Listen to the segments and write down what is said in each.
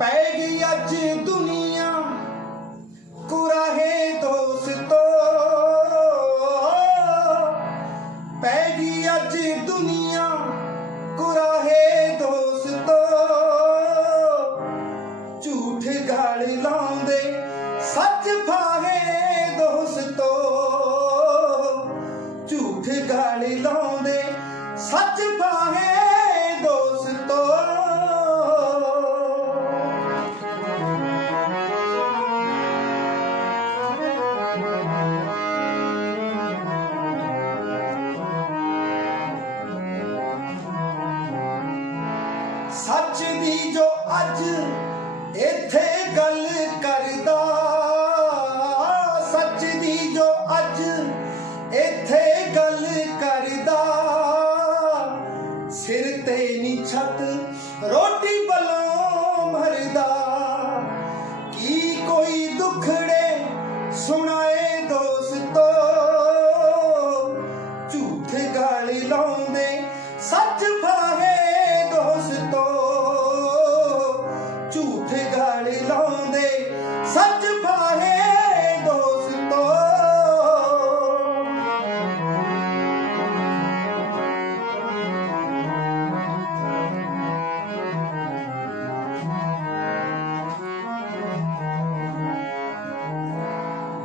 ਪੈ ਗਈ ਅੱਜ ਦੁਨੀਆ। ਕੁਰਾਹੇ ਦੋਸਤੋ, ਪੈ ਗਈ ਅੱਜ ਦੁਨੀਆ। ਕੁਰਾਹੇ ਦੋਸਤੋ, ਝੂਠ ਗਾਲ ਲਾਉਂਦੇ ਸੱਚ ਫਾਹੇ ਦੋਸਤੋ। ਝੂਠ ਗਾਲ ਲਾਉਂਦੇ ਸੱਚ ਫਾਹੇ ਸੱਚ ਦੀ ਜੋ ਅੱਜ ਇੱਥੇ ਗੱਲ ਕਰਦਾ। ਸੱਚ ਦੀ ਜੋ ਅੱਜ ਇੱਥੇ ਗੱਲ ਕਰਦਾ। ਝੂਠ ਗਾਲੀ ਲਾਉਂਦੇ, ਸੱਚ ਫਾਹੇ ਦੋਸਤੋ।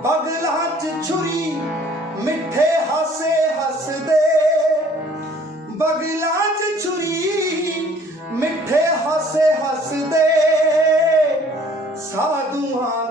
ਬਗਲਾਂ 'ਚ ਛੁਰੀ, ਮਿੱਠੇ ਹਾਸੇ ਹੱਸਦੇ। ਬਗਲਾਂ 'ਚ ਛੁਰੀ, ਮਿੱਠੇ ਹਾਸੇ ਹੱਸਦੇ। 动啊